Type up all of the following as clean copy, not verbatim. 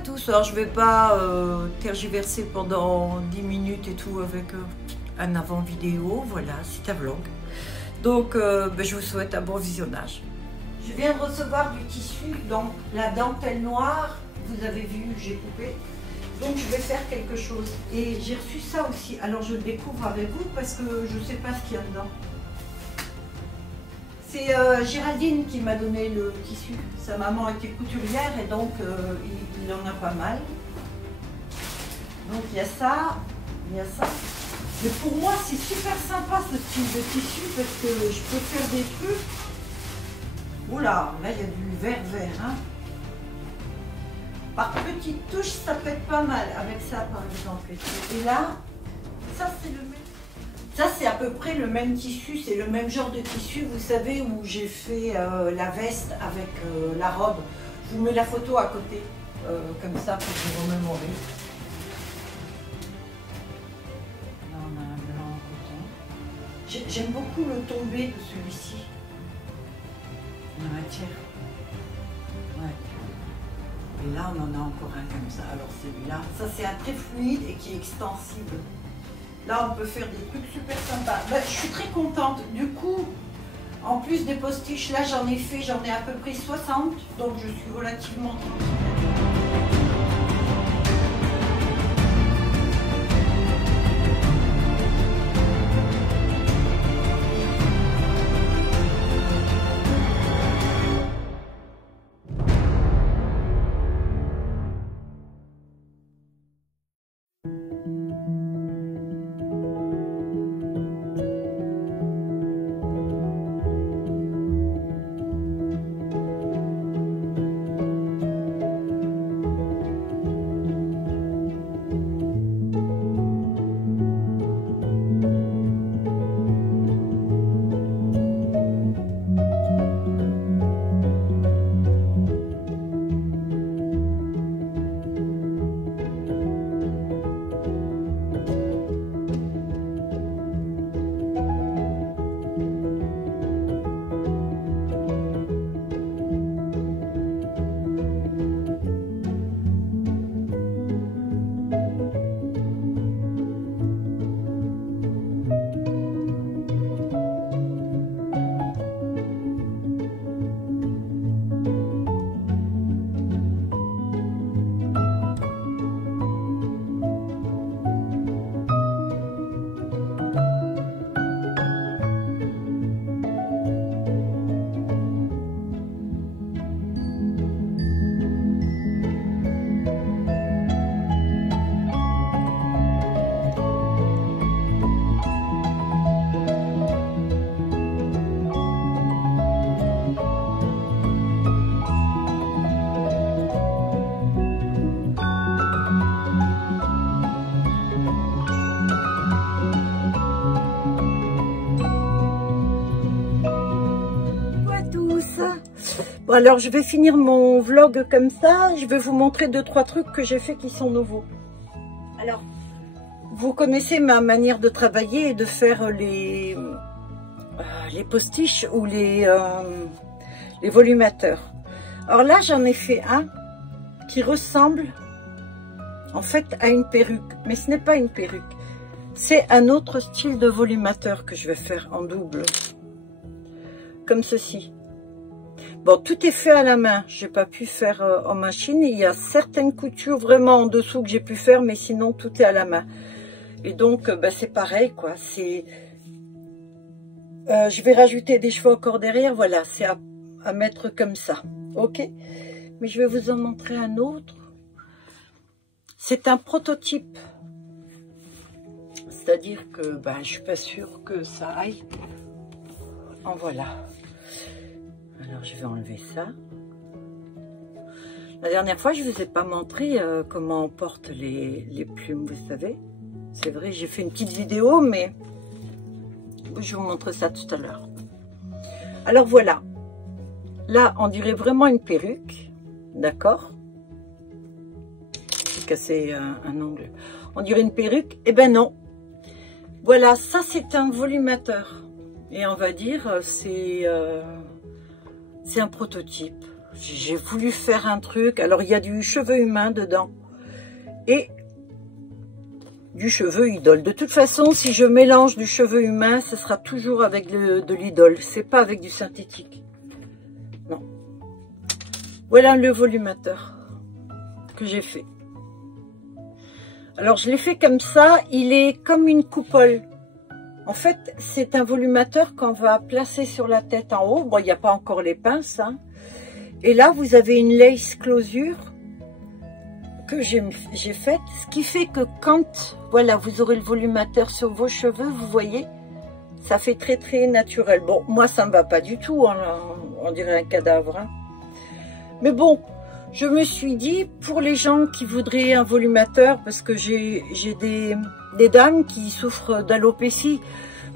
tous. Alors je vais pas tergiverser pendant 10 minutes et tout avec un avant vidéo. Voilà, c'est un vlog. Donc je vous souhaite un bon visionnage. Je viens de recevoir du tissu, donc la dentelle noire, vous avez vu, j'ai coupé. Donc je vais faire quelque chose. Et j'ai reçu ça aussi. Alors je le découvre avec vous parce que je ne sais pas ce qu'il y a dedans. C'est Géraldine qui m'a donné le tissu. Sa maman était couturière et donc il en a pas mal. Donc il y a ça, il y a ça. Mais pour moi c'est super sympa ce style de tissu parce que je peux faire des trucs. Oula, là il y a du vert, hein. Par petites touches, ça peut être pas mal avec ça par exemple. Et là, ça c'est le même. Ça c'est à peu près le même tissu, c'est le même genre de tissu, vous savez, où j'ai fait la veste avec la robe. Je vous mets la photo à côté, comme ça pour vous remémorer. Là on a un blanc en coton. J'aime beaucoup le tombé de celui-ci. La matière. Ouais. Et là, on en a encore un comme ça. Alors celui-là, ça c'est un très fluide et qui est extensible. Là, on peut faire des trucs super sympas. Ben, je suis très contente. Du coup, en plus des postiches, là j'en ai fait, j'en ai à peu près 60. Donc je suis relativement tranquille. Bon, alors je vais finir mon vlog comme ça. Je vais vous montrer 2-3 trucs que j'ai fait qui sont nouveaux. Alors, vous connaissez ma manière de travailler et de faire les postiches ou les volumateurs. Alors là, j'en ai fait un qui ressemble en fait à une perruque. Mais ce n'est pas une perruque. C'est un autre style de volumateur que je vais faire en double. Comme ceci. Bon, tout est fait à la main. J'ai pas pu faire en machine. Il y a certaines coutures vraiment en dessous que j'ai pu faire, mais sinon tout est à la main. Et donc, c'est pareil, quoi. C'est, je vais rajouter des cheveux encore derrière. Voilà, c'est à mettre comme ça. Ok. Mais je vais vous en montrer un autre. C'est un prototype. C'est-à-dire que, je suis pas sûre que ça aille. En voilà. Alors je vais enlever ça. La dernière fois je vous ai pas montré comment on porte les plumes, vous savez. C'est vrai, j'ai fait une petite vidéo, mais je vous montre ça tout à l'heure. Alors voilà. Là on dirait vraiment une perruque. D'accord. J'ai cassé un ongle. On dirait une perruque. Eh ben non. Voilà, ça c'est un volumateur. Et on va dire c'est un prototype. j'ai voulu faire un truc. Alors, il y a du cheveu humain dedans et du cheveu idole. De toute façon, si je mélange du cheveu humain, ce sera toujours avec de l'idole. C'est pas avec du synthétique. Non. Voilà le volumateur que j'ai fait. Alors, je l'ai fait comme ça. Il est comme une coupole. En fait, c'est un volumateur qu'on va placer sur la tête en haut. Bon, il n'y a pas encore les pinces, hein. Et là, vous avez une lace closure que j'ai faite. Ce qui fait que quand, voilà, vous aurez le volumateur sur vos cheveux, vous voyez, ça fait très, très naturel. Bon, moi, ça ne me va pas du tout. Hein, on dirait un cadavre. Hein. Mais bon, je me suis dit, pour les gens qui voudraient un volumateur, parce que j'ai des dames qui souffrent d'alopécie.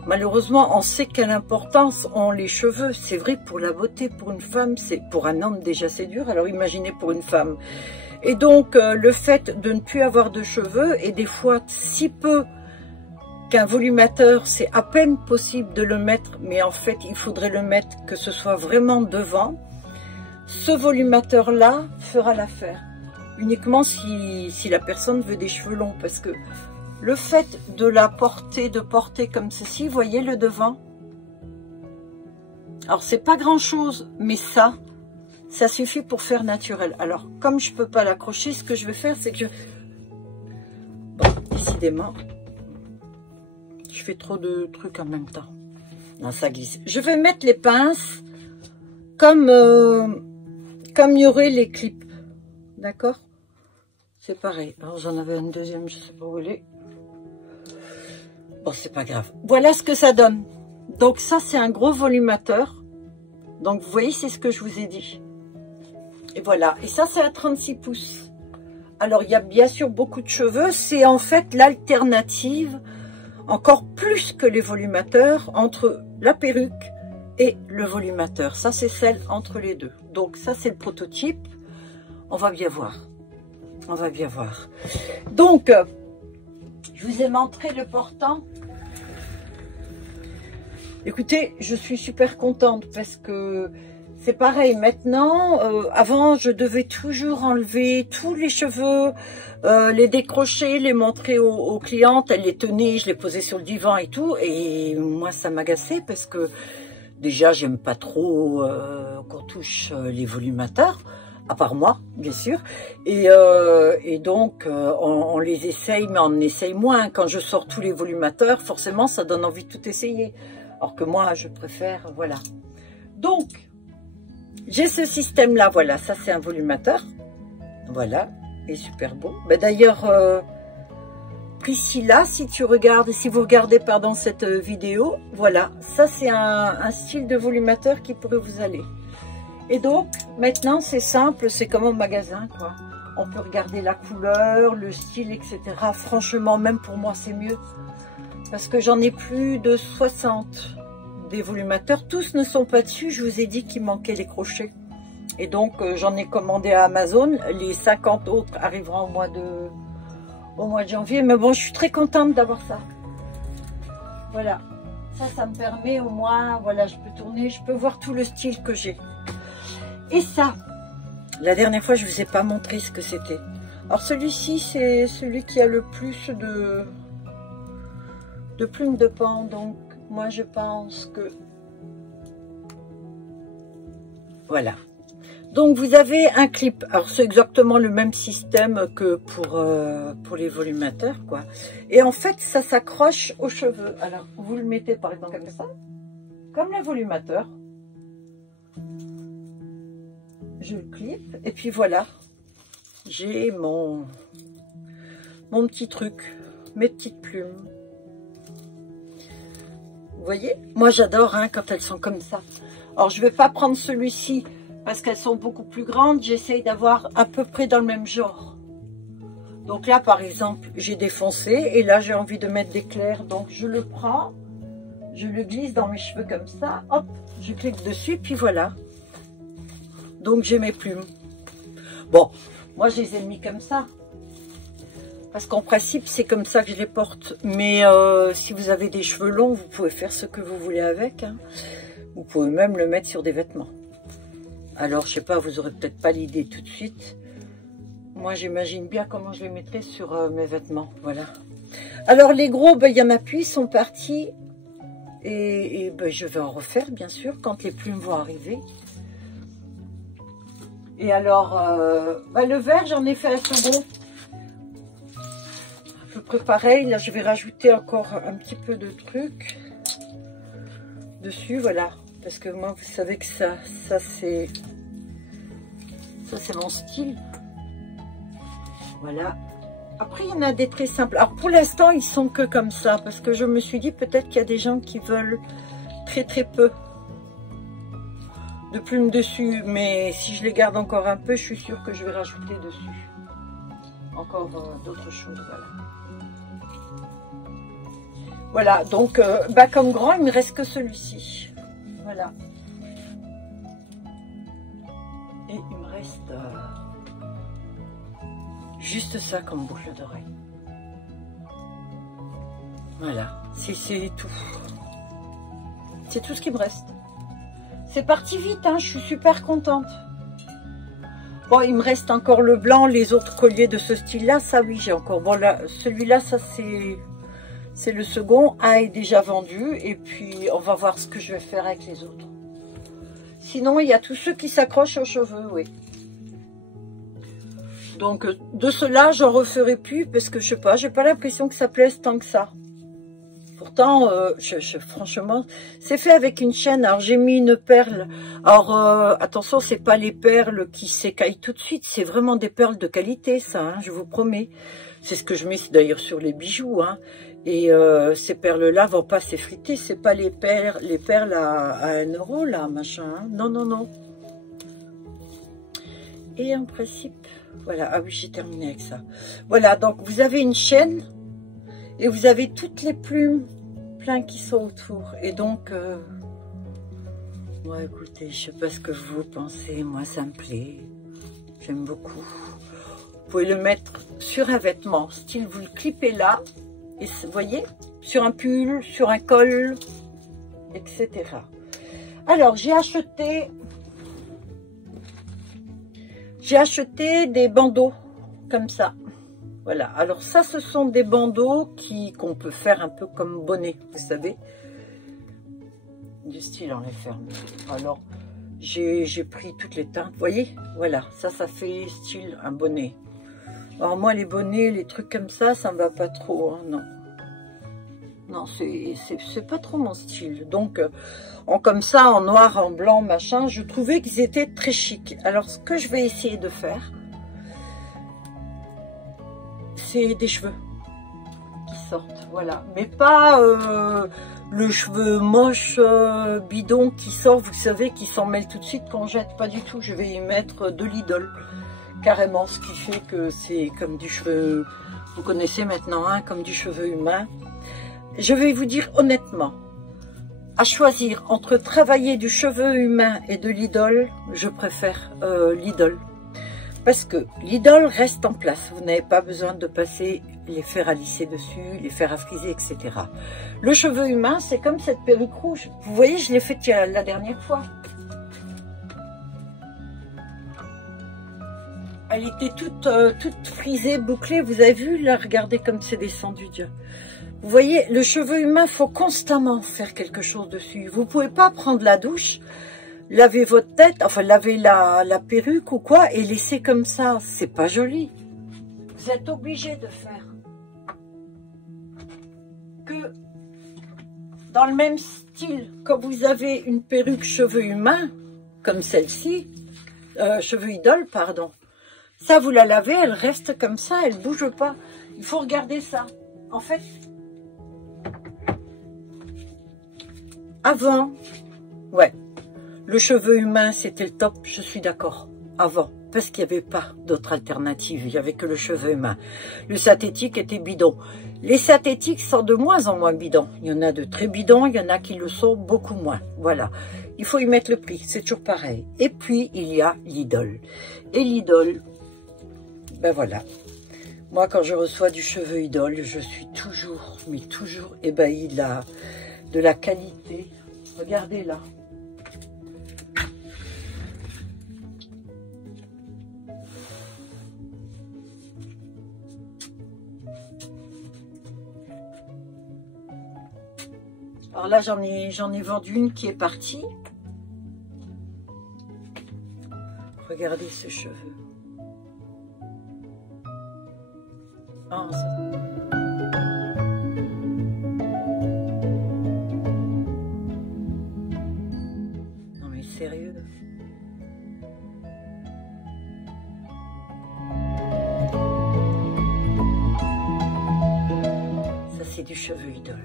Malheureusement, on sait quelle importance ont les cheveux. C'est vrai pour la beauté, pour une femme, c'est pour un homme déjà c'est dur. Alors imaginez pour une femme. Et donc le fait de ne plus avoir de cheveux et des fois si peu qu'un volumateur, c'est à peine possible de le mettre, mais en fait il faudrait le mettre que ce soit vraiment devant. Ce volumateur là fera l'affaire. Uniquement si la personne veut des cheveux longs, parce que le fait de la porter, de porter comme ceci, voyez le devant. Alors c'est pas grand chose, mais ça suffit pour faire naturel. Alors comme je peux pas l'accrocher, ce que je vais faire, c'est que bon, décidément, je fais trop de trucs en même temps. Non, ça glisse. Je vais mettre les pinces comme il y aurait les clips, d'accord? C'est pareil. Alors j'en avais une deuxième, je sais pas où elle est. Bon, c'est pas grave. Voilà ce que ça donne. Donc ça, c'est un gros volumateur. Donc vous voyez, c'est ce que je vous ai dit. Et voilà. Et ça, c'est à 36 pouces. Alors, il y a bien sûr beaucoup de cheveux. C'est en fait l'alternative, encore plus que les volumateurs, entre la perruque et le volumateur. Ça, c'est celle entre les deux. Donc ça, c'est le prototype. On va bien voir. On va bien voir. Donc, je vous ai montré le portant. Écoutez, je suis super contente parce que c'est pareil maintenant. Avant, je devais toujours enlever tous les cheveux, les décrocher, les montrer aux clientes. Elles les tenaient, je les posais sur le divan et tout. Et moi, ça m'agaçait parce que déjà, j'aime pas trop qu'on touche les volumateurs. À part moi, bien sûr. Et donc, on les essaye, mais on essaye moins. Quand je sors tous les volumateurs, forcément, ça donne envie de tout essayer. Alors que moi, je préfère, voilà. Donc, j'ai ce système-là, voilà. Ça, c'est un volumateur. Voilà, et super beau. Ben, d'ailleurs, Priscilla, si tu regardes, si vous regardez, pardon, cette vidéo, voilà. Ça, c'est un style de volumateur qui pourrait vous aller. Et donc, maintenant, c'est simple, c'est comme au magasin, quoi. On peut regarder la couleur, le style, etc. Franchement, même pour moi, c'est mieux. Parce que j'en ai plus de 60 des volumateurs. Tous ne sont pas dessus. Je vous ai dit qu'il manquait les crochets. Et donc, j'en ai commandé à Amazon. Les 50 autres arriveront au mois de janvier. Mais bon, je suis très contente d'avoir ça. Voilà. Ça me permet au moins, voilà, je peux tourner, je peux voir tout le style que j'ai. Et ça, la dernière fois, je ne vous ai pas montré ce que c'était. Alors, celui-ci, c'est celui qui a le plus de plumes de pan. Donc, moi, je pense que... Voilà. Donc, vous avez un clip. Alors, c'est exactement le même système que pour les volumateurs, quoi. Et en fait, ça s'accroche aux cheveux. Alors, vous le mettez, par exemple, comme ça. Comme le volumateur. Je le clip et puis voilà, j'ai mon petit truc, mes petites plumes. Vous voyez, moi j'adore hein, quand elles sont comme ça. Alors je vais pas prendre celui-ci parce qu'elles sont beaucoup plus grandes. J'essaye d'avoir à peu près dans le même genre. Donc là par exemple, j'ai défoncé et là j'ai envie de mettre des clairs. Donc je le prends, je le glisse dans mes cheveux comme ça. Hop, je clique dessus puis voilà. Donc, j'ai mes plumes. Bon, moi, je les ai mis comme ça. Parce qu'en principe, c'est comme ça que je les porte. Mais si vous avez des cheveux longs, vous pouvez faire ce que vous voulez avec. Hein. Vous pouvez même le mettre sur des vêtements. Alors, je sais pas, vous aurez peut-être pas l'idée tout de suite. Moi, j'imagine bien comment je les mettrai sur mes vêtements. Voilà. Alors, les gros, ben, il y en a plus, ils sont partis. Et ben, je vais en refaire, bien sûr, quand les plumes vont arriver. Et alors, ben, le vert, j'en ai fait un second. À peu près pareil. Là, je vais rajouter encore un petit peu de trucs dessus, voilà. Parce que moi, vous savez que ça c'est mon style. Voilà. Après, il y en a des très simples. Alors, pour l'instant, ils sont que comme ça. Parce que je me suis dit, peut-être qu'il y a des gens qui veulent très très peu de plumes dessus. Mais si je les garde encore un peu, je suis sûre que je vais rajouter dessus encore d'autres choses. Voilà. Voilà. Donc, bah, comme grand, il me reste que celui-ci. Voilà. Et il me reste juste ça comme boucle d'oreille. Voilà, c'est tout. C'est tout ce qui me reste. C'est parti vite, hein, je suis super contente. Bon, il me reste encore le blanc, les autres colliers de ce style-là, ça oui, j'ai encore. Bon, là, celui-là, ça c'est le second. Un est déjà vendu, et puis on va voir ce que je vais faire avec les autres. Sinon, il y a tous ceux qui s'accrochent aux cheveux, oui. Donc, de cela, j'en referai plus parce que je sais pas, j'ai pas l'impression que ça plaise tant que ça. Pourtant, franchement, c'est fait avec une chaîne. Alors, j'ai mis une perle. Alors, attention, c'est pas les perles qui s'écaillent tout de suite. C'est vraiment des perles de qualité, ça, hein, je vous promets. C'est ce que je mets d'ailleurs sur les bijoux, hein. Et ces perles-là vont pas s'effriter. C'est pas les perles à 1 euro, là, machin. Hein. Non, non, non. Et en principe... Voilà, ah oui, j'ai terminé avec ça. Voilà, donc vous avez une chaîne et vous avez toutes les plumes plein qui sont autour. Et donc, moi, écoutez, je sais pas ce que vous pensez, moi, ça me plaît. J'aime beaucoup. Vous pouvez le mettre sur un vêtement, style, vous le clipez là, et vous voyez, sur un pull, sur un col, etc. Alors, j'ai acheté des bandeaux comme ça. Voilà. Alors ça, ce sont des bandeaux qu'on peut faire un peu comme bonnet, vous savez. Du style, on les ferme. Alors, j'ai pris toutes les teintes. Vous voyez? Voilà. Ça fait style un bonnet. Alors moi, les bonnets, les trucs comme ça me va pas trop. Hein, non. Non, c'est pas trop mon style. Donc, comme ça, en noir, en blanc, machin, je trouvais qu'ils étaient très chics. Alors, ce que je vais essayer de faire, c'est des cheveux qui sortent, voilà. Mais pas le cheveu moche, bidon qui sort, vous savez, qui s'en mêle tout de suite qu'on jette. Pas du tout, je vais y mettre de l'idole, carrément. Ce qui fait que c'est comme du cheveu, vous connaissez maintenant, hein, comme du cheveu humain. Je vais vous dire honnêtement, à choisir entre travailler du cheveu humain et de l'idole, je préfère l'idole. Parce que l'idole reste en place. Vous n'avez pas besoin de passer les fers à lisser dessus, les fers à friser, etc. Le cheveu humain, c'est comme cette perruque rouge. Vous voyez, je l'ai faite la dernière fois. Elle était toute frisée, bouclée. Vous avez vu, là, regardez comme c'est descendu, Dieu. Vous voyez, le cheveu humain, faut constamment faire quelque chose dessus. Vous pouvez pas prendre la douche, laver votre tête, enfin laver la perruque ou quoi, et laisser comme ça. C'est pas joli. Vous êtes obligé de faire que dans le même style, quand vous avez une perruque cheveux humains, comme celle-ci, cheveux idole, pardon. Ça, vous la lavez, elle reste comme ça, elle bouge pas. Il faut regarder ça. En fait, avant, ouais, le cheveu humain, c'était le top, je suis d'accord. Avant, parce qu'il n'y avait pas d'autre alternative, il n'y avait que le cheveu humain. Le synthétique était bidon. Les synthétiques sont de moins en moins bidons. Il y en a de très bidons, il y en a qui le sont beaucoup moins. Voilà, il faut y mettre le prix, c'est toujours pareil. Et puis, il y a l'idole. Et l'idole, ben voilà. Moi, quand je reçois du cheveu idole, je suis toujours, mais toujours ébahie de la qualité. Regardez là. Alors là, j'en ai vendu une qui est partie. Regardez ce cheveu. Oh, ça... Non mais sérieux. Ça c'est du cheveu idole.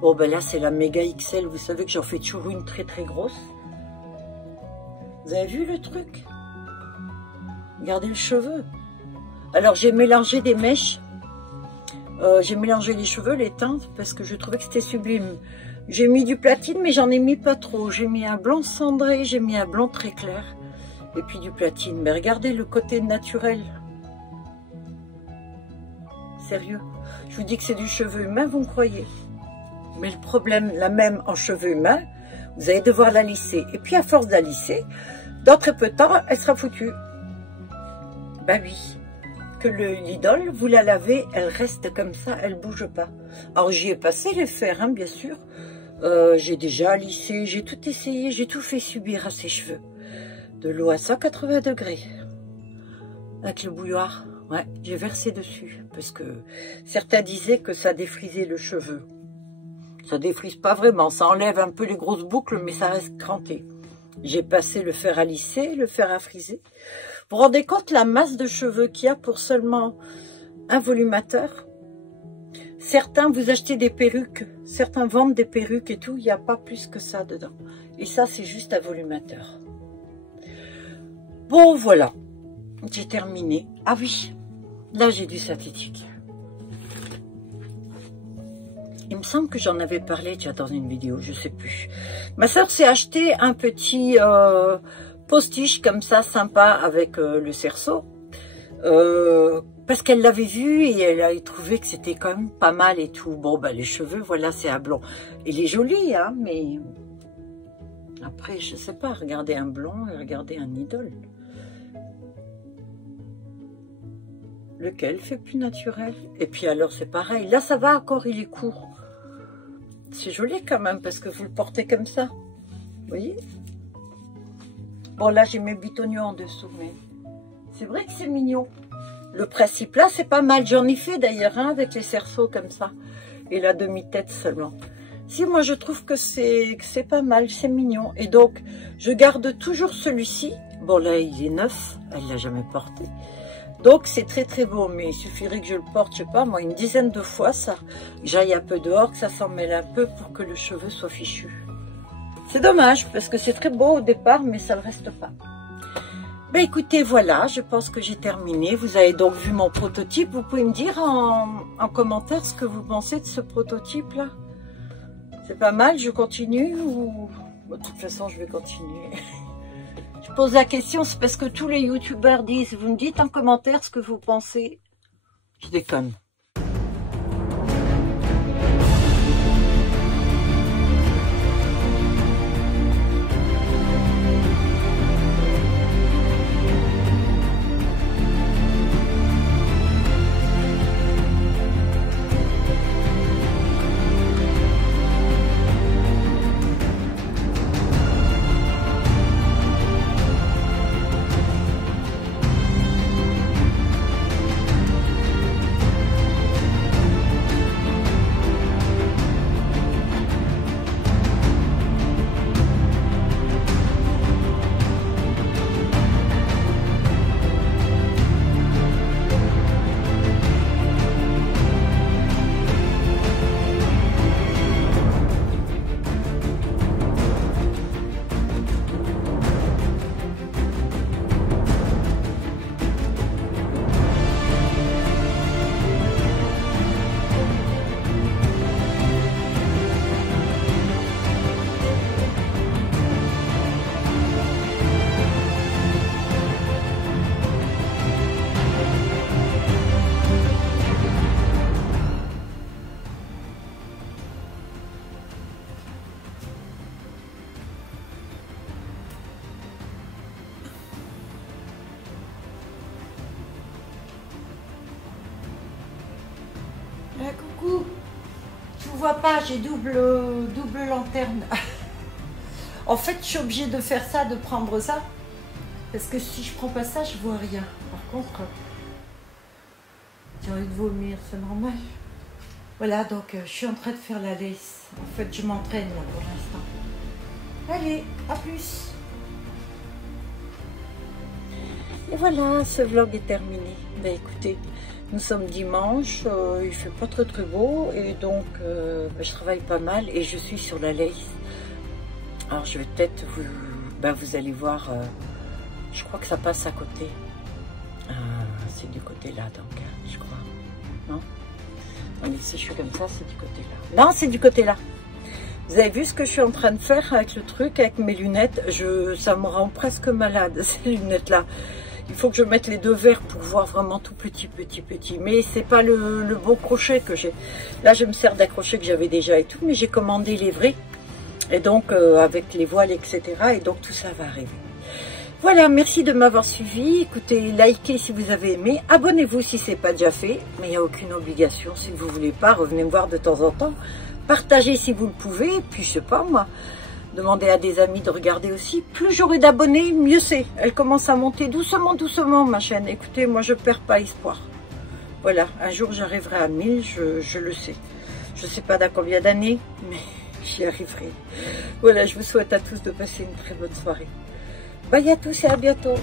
Bon ben là c'est la méga XL. Vous savez que j'en fais toujours une très très grosse. Vous avez vu le truc? Regardez le cheveu. Alors j'ai mélangé des mèches. J'ai mélangé les cheveux, les teintes, parce que je trouvais que c'était sublime. J'ai mis du platine, mais j'en ai mis pas trop. J'ai mis un blanc cendré, j'ai mis un blanc très clair. Et puis du platine. Mais regardez le côté naturel. Sérieux. Je vous dis que c'est du cheveu humain, vous me croyez. Mais le problème, la même en cheveux humains, vous allez devoir la lisser. Et puis à force de la lisser, dans très peu de temps, elle sera foutue. Ben oui. Que l'idole, vous la lavez, elle reste comme ça, elle bouge pas. Alors j'y ai passé les fers, hein, bien sûr. J'ai déjà lissé, j'ai tout essayé, j'ai tout fait subir à ses cheveux. De l'eau à 180 degrés. Avec le bouilloire, ouais, j'ai versé dessus. Parce que certains disaient que ça défrisait le cheveu. Ça défrise pas vraiment, ça enlève un peu les grosses boucles, mais ça reste cranté. J'ai passé le fer à lisser, le fer à friser. Vous vous rendez compte la masse de cheveux qu'il y a pour seulement un volumateur? Certains, vous achetez des perruques, certains vendent des perruques et tout, il n'y a pas plus que ça dedans. Et ça, c'est juste un volumateur. Bon, voilà, j'ai terminé. Ah oui, là, j'ai du synthétique. Il me semble que j'en avais parlé déjà dans une vidéo, je sais plus. Ma soeur s'est acheté un petit... postiche comme ça, sympa, avec le cerceau, parce qu'elle l'avait vu et elle a trouvé que c'était quand même pas mal et tout. Bon, ben les cheveux, voilà, c'est un blond. Il est joli, hein, mais après, je sais pas, regardez un blond et regardez un idole. Lequel fait plus naturel? Et puis alors, c'est pareil. Là, ça va encore, il est court. C'est joli quand même, parce que vous le portez comme ça. Vous voyez? Bon, là, j'ai mes bitoniaux en dessous, mais c'est vrai que c'est mignon. Le principe, là, c'est pas mal. J'en ai fait, d'ailleurs, hein, avec les cerceaux comme ça. Et la demi-tête seulement. Si, moi, je trouve que c'est pas mal, c'est mignon. Et donc, je garde toujours celui-ci. Bon, là, il est neuf. Elle l'a jamais porté. Donc, c'est très, très beau. Mais il suffirait que je le porte, je sais pas, moi, une dizaine de fois, ça. J'aille un peu dehors, que ça s'en mêle un peu pour que le cheveu soit fichu. C'est dommage, parce que c'est très beau au départ, mais ça ne le reste pas. Ben écoutez, voilà, je pense que j'ai terminé. Vous avez donc vu mon prototype. Vous pouvez me dire en commentaire ce que vous pensez de ce prototype-là. C'est pas mal, je continue ou... Bon, de toute façon, je vais continuer. Je pose la question, c'est parce que tous les youtubeurs disent, vous me dites en commentaire ce que vous pensez. Je déconne. vois pas, j'ai double lanterne. En fait, je suis obligée de faire ça, de prendre ça. Parce que si je prends pas ça, je vois rien. Par contre, j'ai envie de vomir, c'est normal. Voilà, donc je suis en train de faire la lace. En fait, je m'entraîne là pour l'instant. Allez, à plus. Et voilà, ce vlog est terminé. Ben écoutez, nous sommes dimanche, il fait pas très beau et donc je travaille pas mal et je suis sur la lace. Alors je vais peut-être vous allez voir, je crois que ça passe à côté. C'est du côté là donc, je crois. Non? Allez, si je suis comme ça, c'est du côté là. Non, c'est du côté là. Vous avez vu ce que je suis en train de faire avec le truc, avec mes lunettes? Ça me rend presque malade, ces lunettes-là. Il faut que je mette les deux verres pour voir vraiment tout petit. Mais c'est pas le beau crochet que j'ai. Là, je me sers d'accrocher que j'avais déjà et tout, mais j'ai commandé les vrais. Et donc, avec les voiles, etc. Et donc, tout ça va arriver. Voilà, merci de m'avoir suivi. Écoutez, likez si vous avez aimé. Abonnez-vous si ce n'est pas déjà fait. Mais il n'y a aucune obligation. Si vous ne voulez pas, revenez me voir de temps en temps. Partagez si vous le pouvez. Puis, je sais pas, moi, demandez à des amis de regarder aussi. Plus j'aurai d'abonnés, mieux c'est. Elle commence à monter doucement, ma chaîne. Écoutez, moi, je ne perds pas espoir. Voilà, un jour, j'arriverai à 1000, je le sais. Je ne sais pas dans combien d'années, mais j'y arriverai. Voilà, je vous souhaite à tous de passer une très bonne soirée. Bye à tous et à bientôt.